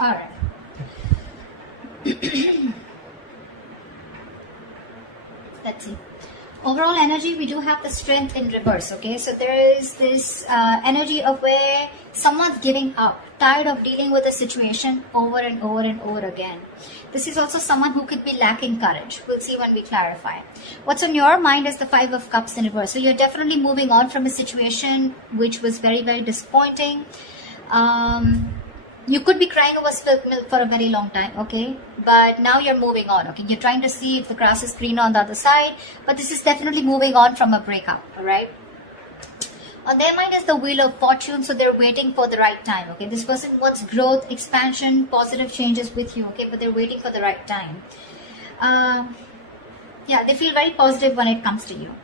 All right. Let's see. Overall energy, we do have the strength in reverse. Okay, so there is this energy of where someone's giving up, tired of dealing with a situation over and over and over again. This is also someone who could be lacking courage. We'll see when we clarify. What's on your mind is the Five of Cups in reverse. So you're definitely moving on from a situation which was very, very disappointing. You could be crying over spilled milk for a very long time, okay? But now you're moving on, okay? You're trying to see if the grass is greener on the other side, but this is definitely moving on from a breakup, all right? On their mind is the Wheel of Fortune, so they're waiting for the right time, okay? This person wants growth, expansion, positive changes with you, okay? But they're waiting for the right time. Yeah, they feel very positive when it comes to you.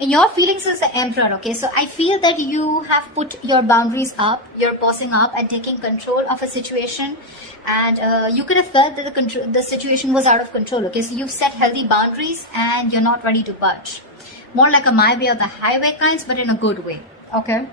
In your feelings is the Emperor, okay? So I feel that you have put your boundaries up, you're bossing up and taking control of a situation, and you could have felt that the situation was out of control, okay? So you've set healthy boundaries and you're not ready to budge. More like a my way or the highway kinds, but in a good way, okay?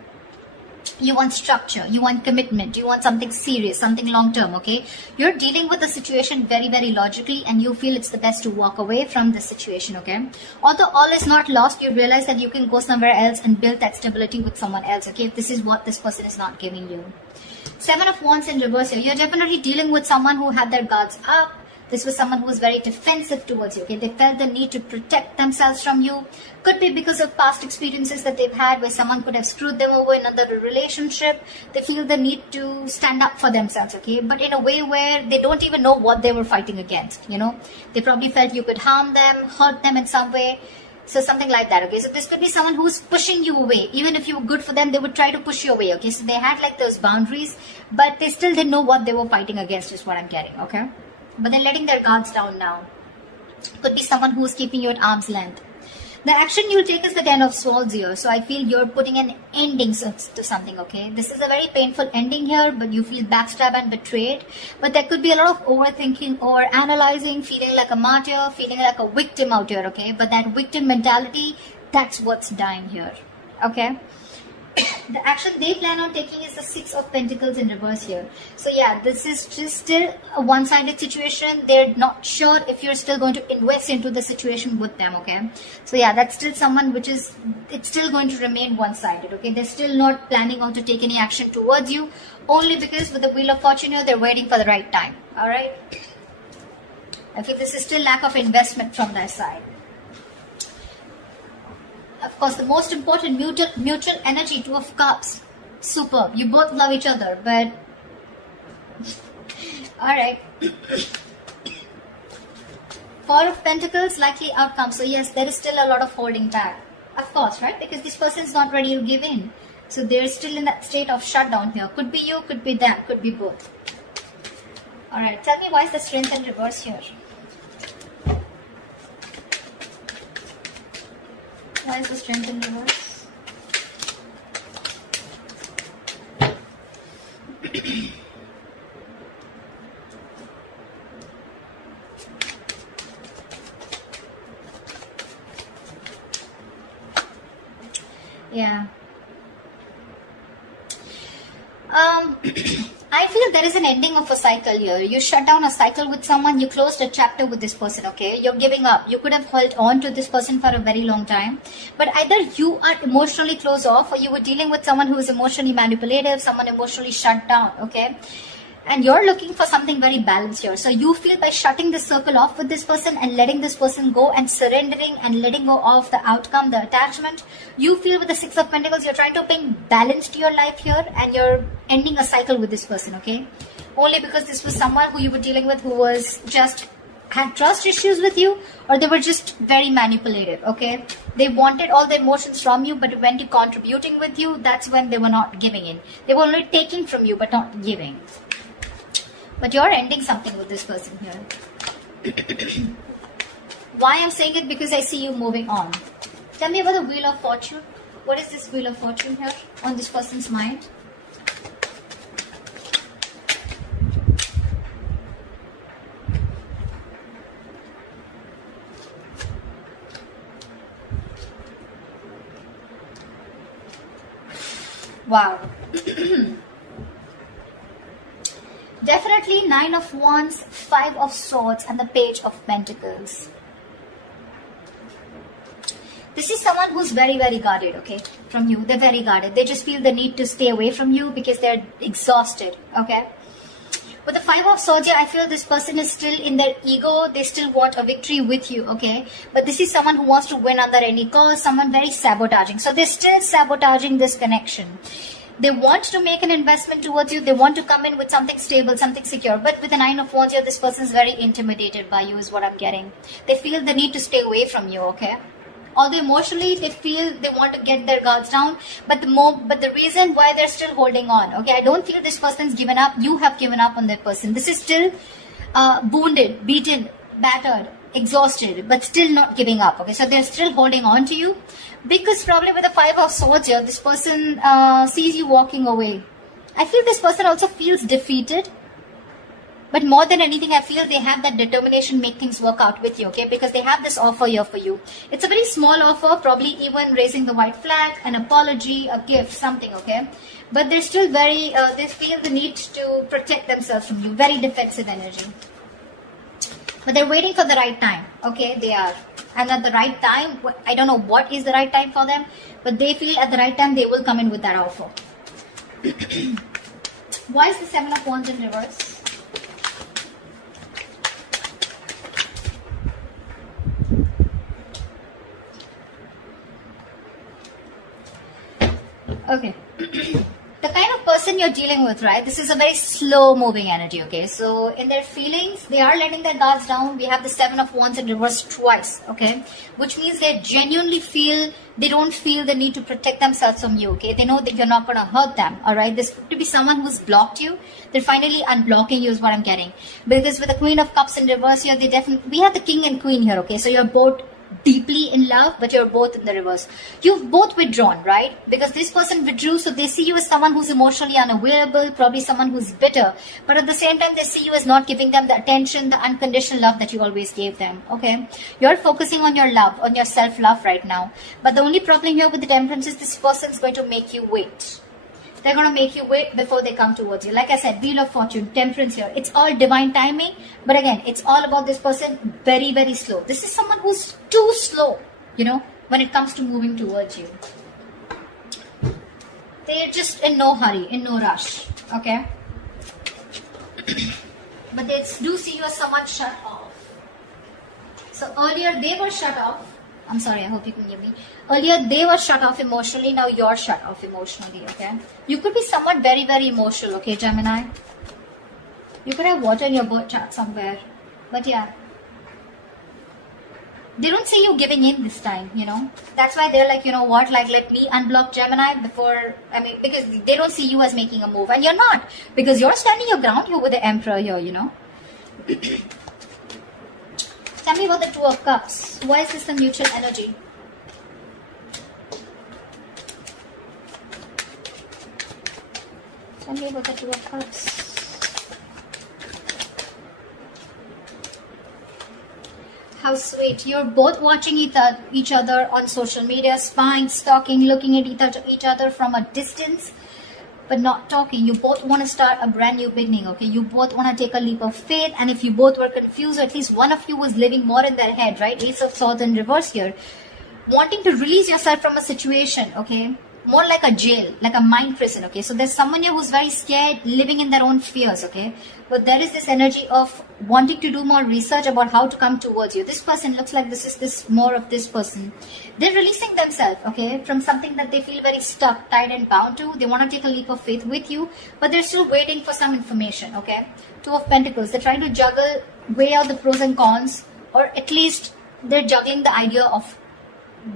You want structure, you want commitment, you want something serious, something long term, okay? You're dealing with the situation very, very logically, and you feel it's the best to walk away from this situation, okay? Although all is not lost, you realize that you can go somewhere else and build that stability with someone else, okay? If this is what this person is not giving you. Seven of Wands in reverse here. You're definitely dealing with someone who had their guards up. This was someone who was very defensive towards you, okay? They felt the need to protect themselves from you. Could be because of past experiences that they've had where someone could have screwed them over in another relationship. They feel the need to stand up for themselves, okay? But in a way where they don't even know what they were fighting against, you know? They probably felt you could harm them, hurt them in some way. So something like that, okay? So this could be someone who's pushing you away. Even if you were good for them, they would try to push you away, okay? So they had like those boundaries, but they still didn't know what they were fighting against is what I'm getting, okay? But they're letting their guards down now. Could be someone who's keeping you at arm's length. The action you'll take is the Ten of Swords here. So I feel you're putting an ending to something, okay? This is a very painful ending here, but you feel backstabbed and betrayed. But there could be a lot of overthinking or analyzing, feeling like a martyr, feeling like a victim out here, okay? But that victim mentality, that's what's dying here, okay? The action they plan on taking is the Six of Pentacles in reverse here. So yeah, this is just still a one-sided situation. They're not sure if you're still going to invest into the situation with them, okay? So yeah, that's still someone which is, it's still going to remain one-sided, okay? They're still not planning on to take any action towards you, only because with the Wheel of Fortune here, they're waiting for the right time, all right? Okay, this is still lack of investment from their side. Of course, the most important mutual energy, Two of Cups. Superb. You both love each other, but alright. Four of Pentacles, likely outcome. So yes, there is still a lot of holding back. Of course, right? Because this person is not ready to give in. So they're still in that state of shutdown here. Could be you, could be them, could be both. Alright, tell me why is the Strength in reverse here? Why is the Strength in reverse? Yeah. I feel there is an ending of a cycle here. You shut down a cycle with someone, you closed a chapter with this person, okay? You're giving up. You could have held on to this person for a very long time. But either you are emotionally closed off or you were dealing with someone who is emotionally manipulative, someone emotionally shut down, okay? And you're looking for something very balanced here. So you feel by shutting this circle off with this person and letting this person go and surrendering and letting go of the outcome, the attachment, you feel with the Six of Pentacles, you're trying to bring balance to your life here and you're ending a cycle with this person, okay? Only because this was someone who you were dealing with who was just had trust issues with you, or they were just very manipulative, okay? They wanted all the emotions from you, but when to contributing with you, that's when they were not giving in. They were only taking from you, but not giving. But you're ending something with this person here. Why I'm saying it? Because I see you moving on. Tell me about the Wheel of Fortune. What is this Wheel of Fortune here on this person's mind? Wow. Definitely 9 of Wands, 5 of Swords, and the Page of Pentacles. This is someone who's very, very guarded, okay, from you. They're very guarded. They just feel the need to stay away from you because they're exhausted, okay. With the 5 of Swords here, I feel this person is still in their ego. They still want a victory with you, okay. But this is someone who wants to win under any cost, someone very sabotaging. So they're still sabotaging this connection. They want to make an investment towards you. They want to come in with something stable, something secure. But with the 9 of Wands here, this person is very intimidated by you is what I'm getting. They feel the need to stay away from you, okay. Although emotionally they feel they want to get their guards down, but the reason why they're still holding on, okay, I don't feel this person's given up. You have given up on that person. This is still wounded, beaten, battered, exhausted, but still not giving up, okay. So they're still holding on to you because probably with the 5 of Swords here, this person sees you walking away. I feel this person also feels defeated. But more than anything, I feel they have that determination to make things work out with you, okay? Because they have this offer here for you. It's a very small offer, probably even raising the white flag, an apology, a gift, something, okay? But they're still very, they feel the need to protect themselves from you. Very defensive energy. But they're waiting for the right time, okay? They are. And at the right time, I don't know what is the right time for them, but they feel at the right time they will come in with that offer. Why is the 7 of Wands in reverse? Okay. The kind of person you're dealing with, right? This is a very slow moving energy, okay? So in their feelings, they are letting their guards down. We have the 7 of Wands in reverse twice, okay? Which means they genuinely feel, they don't feel the need to protect themselves from you, okay? They know that you're not going to hurt them, all right? This could be someone who's blocked you. They're finally unblocking you is what I'm getting. Because with the Queen of Cups in reverse here, they definitely, we have the King and Queen here, okay? So you're both deeply in love, but you're both in the reverse. You've both withdrawn, right? Because this person withdrew, so they see you as someone who's emotionally unavailable, probably someone who's bitter, but at the same time they see you as not giving them the attention, the unconditional love that you always gave them, okay? You're focusing on your love, on your self-love right now, but the only problem here with the Temperance is this person's going to make you wait. They're going to make you wait before they come towards you. Like I said, Wheel of Fortune, Temperance here. It's all divine timing. But again, it's all about this person very, very slow. This is someone who's too slow, you know, when it comes to moving towards you. They're just in no hurry, in no rush. Okay? But they do see you as someone shut off. So earlier they were shut off. I'm sorry, I hope you can hear me. Earlier, they were shut off emotionally. Now you're shut off emotionally, okay? You could be somewhat very, very emotional, okay, Gemini? You could have water in your birth chart somewhere. But yeah. They don't see you giving in this time, you know? That's why they're like, you know what? Like, let me unblock Gemini before... I mean, because they don't see you as making a move. And you're not. Because you're standing your ground here with the Emperor here, you know? Tell me about the Two of Cups. Why is this the mutual energy? Tell me about the Two of Cups. How sweet. You're both watching each other on social media, spying, stalking, looking at each other from a distance, but not talking. You both want to start a brand new beginning, okay? You both want to take a leap of faith, and if you both were confused, or at least one of you was living more in their head, right? Ace of Swords in reverse here. Wanting to release yourself from a situation, okay? More like a jail, like a mind prison, okay? So there's someone here who's very scared, living in their own fears, okay? But there is this energy of wanting to do more research about how to come towards you. This person looks like this is this more of this person. They're releasing themselves, okay, from something that they feel very stuck, tied and bound to. They want to take a leap of faith with you, but they're still waiting for some information, okay? Two of Pentacles. They're trying to juggle, weigh out the pros and cons, or at least they're juggling the idea of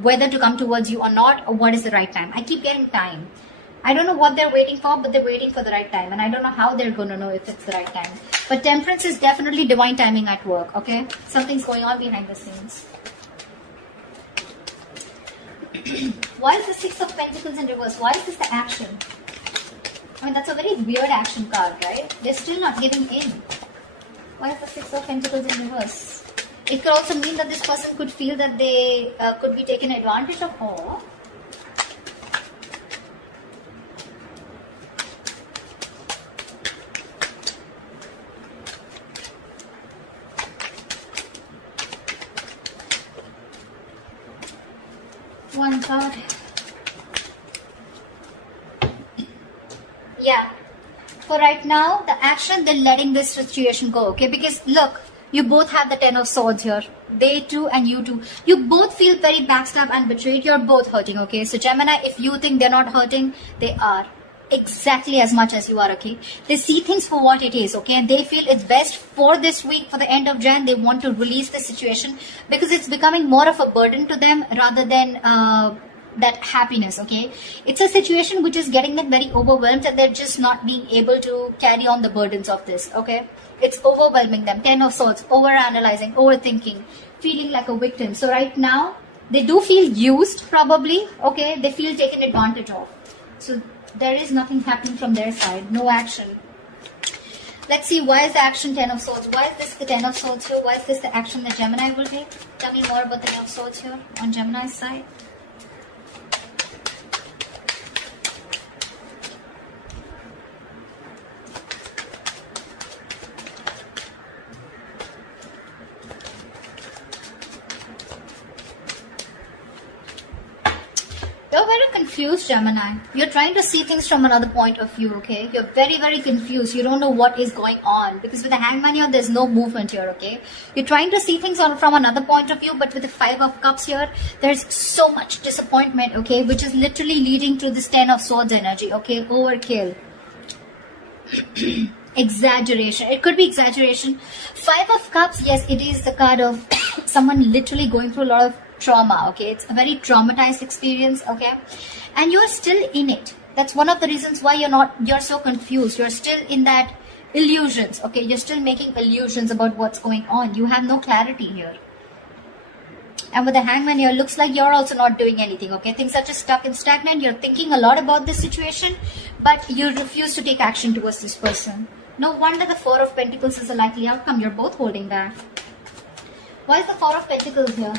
whether to come towards you or not, or what is the right time. I keep getting time. I don't know what they're waiting for, but they're waiting for the right time. And I don't know how they're going to know if it's the right time. But Temperance is definitely divine timing at work, okay? Something's going on behind the scenes. Why is the Six of Pentacles in reverse? Why is this the action? I mean, that's a very weird action card, right? They're still not giving in. Why is the Six of Pentacles in reverse? It could also mean that this person could feel that they could be taken advantage of. Or my God. Yeah. For right now, the action, they're letting this situation go, okay? Because look, you both have the Ten of Swords here. They too and you too. You both feel very backstabbed and betrayed. You're both hurting, okay? So Gemini, if you think they're not hurting, they are. Exactly as much as you are, okay? They see things for what it is, okay? And they feel it's best for this week, for the end of Jan, they want to release the situation because it's becoming more of a burden to them rather than that happiness, okay? It's a situation which is getting them very overwhelmed and they're just not being able to carry on the burdens of this, okay? It's overwhelming them. Ten of Swords, overanalyzing, overthinking, feeling like a victim. So right now, they do feel used probably, okay? They feel taken advantage of. So there is nothing happening from their side, no action. Let's see, why is the action Ten of Swords? Why is this the Ten of Swords here? Why is this the action that Gemini will take? Tell me more about the Ten of Swords here on Gemini's side. You're very confused, Gemini. You're trying to see things from another point of view, okay? You're very, very confused. You don't know what is going on. Because with the Hangman here, there's no movement here, okay? You're trying to see things from another point of view, but with the Five of Cups here, there's so much disappointment, okay? Which is literally leading to this Ten of Swords energy, okay? Overkill. Exaggeration. It could be exaggeration. Five of Cups, yes, it is the card of someone literally going through a lot of trauma, okay? It's a very traumatized experience, okay? And you're still in it. That's one of the reasons why you're so confused. You're still in that illusions, okay? You're still making illusions about what's going on. You have no clarity here. And with the Hangman here, looks like you're also not doing anything, okay? Things are just stuck and stagnant. You're thinking a lot about this situation, but you refuse to take action towards this person. No wonder the Four of Pentacles is a likely outcome. You're both holding back. Why is the Four of Pentacles here?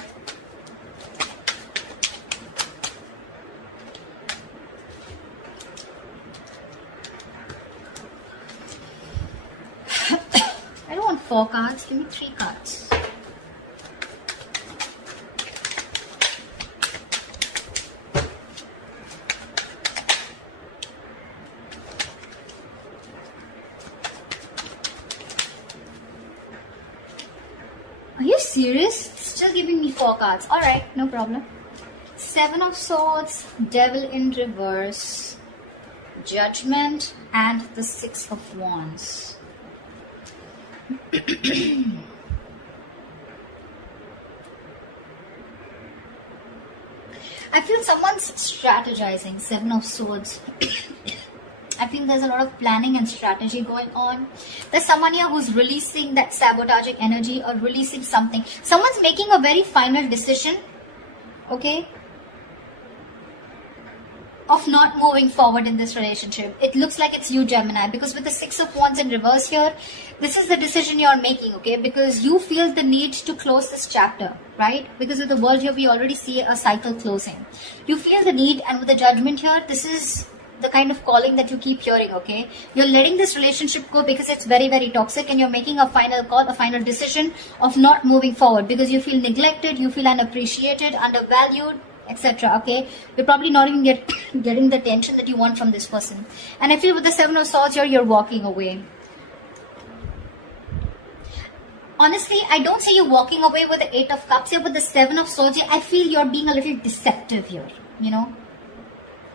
I don't want 4 cards. Give me 3 cards. Are you serious? Still giving me 4 cards. Alright, no problem. 7 of Swords, Devil in reverse, Judgment, and the 6 of Wands. I feel someone's strategizing. 7 of Swords. I feel there's a lot of planning and strategy going on. There's someone here who's releasing that sabotaging energy or releasing something. Someone's making a very final decision, okay, of not moving forward in this relationship. It looks like it's you, Gemini, because with the 6 of Wands in reverse here, this is the decision you're making, okay, because you feel the need to close this chapter, right? Because with the World here, we already see a cycle closing. You feel the need, and with the Judgment here, this is the kind of calling that you keep hearing, okay? You're letting this relationship go because it's very, very toxic, and you're making a final call, a final decision of not moving forward because you feel neglected, you feel unappreciated, undervalued, etc. Okay, you're probably not even getting the attention that you want from this person. And I feel with the 7 of Swords here, you're walking away. Honestly, I don't see you walking away with the 8 of Cups here, but the 7 of Swords here, I feel you're being a little deceptive here, you know?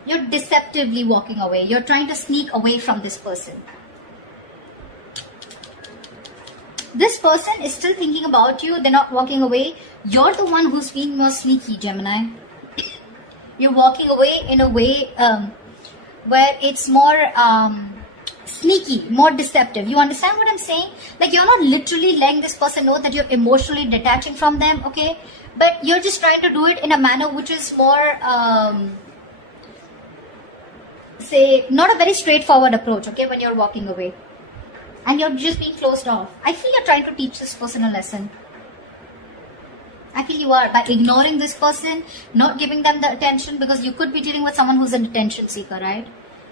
You're deceptively walking away. You're trying to sneak away from this person. This person is still thinking about you. They're not walking away. You're the one who's being more sneaky, Gemini. You're walking away in a way where it's more sneaky, more deceptive. You understand what I'm saying? Like, you're not literally letting this person know that you're emotionally detaching from them, okay? But you're just trying to do it in a manner which is more, say, not a very straightforward approach, okay, when you're walking away. And you're just being closed off. I feel you're trying to teach this person a lesson. I feel you are, by ignoring this person, not giving them the attention, because you could be dealing with someone who's an attention seeker, right?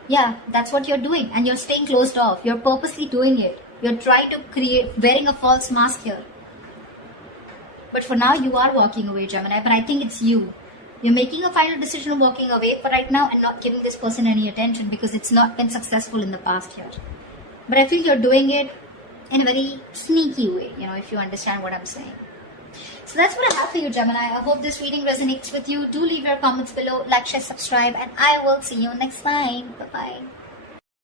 Yeah, that's what you're doing, and you're staying closed off. You're purposely doing it. You're trying to create, wearing a false mask here. But for now, you are walking away, Gemini, but I think it's you. You're making a final decision of walking away for right now and not giving this person any attention because it's not been successful in the past yet. But I feel you're doing it in a very sneaky way, if you understand what I'm saying. So that's what I have for you, Gemini. I hope this reading resonates with you. Do leave your comments below, like, share, subscribe, and I will see you next time. Bye-bye.